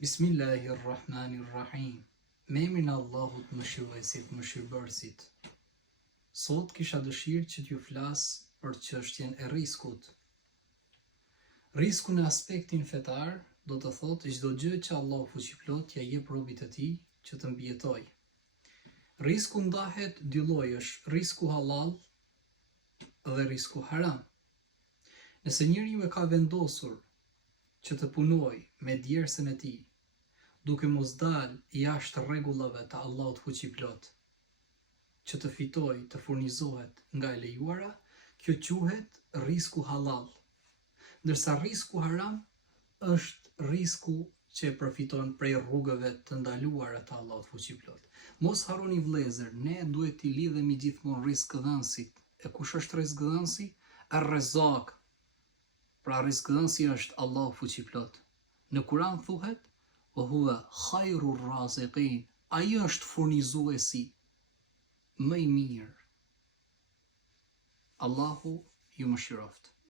Bismillahirrahmanirrahim. Me emrin e Allahut mëshiruesit, mëshirbërësit. Sot kisha dëshirë që t'ju flas për çështjen e riskut. Risku në aspektin fetar do të thotë çdo gjë që Allahu fuqiplot ja jep robit të tij që të mbijetoj. Risku ndahet dy llojesh, risku halal dhe risku haram. Nëse njeriu e ka vendosur që të punoj me djersën e tij, duke mos dalë jashtë rregullave të Allahut fuqiplot, që të fitoj, të furnizohet nga e lejuara, kjo quhet risku halal. Ndërsa risku haram është risku që e përfiton prej rrugëve të ndaluara të Allahut fuqiplot. Mos harroni vëllezër, ne duhet t'i lidhemi gjithmonë rizkëdhënësit. E kush është rizkëdhënësi? Ar-Razzaq. Pra rizkëdhënësi është Allahu fuqiplot. Në Kur'an thuhet: "Wa huwa khairur raziqin." Ai është furnizuesi më i mirë. Allahu ju mëshiroft.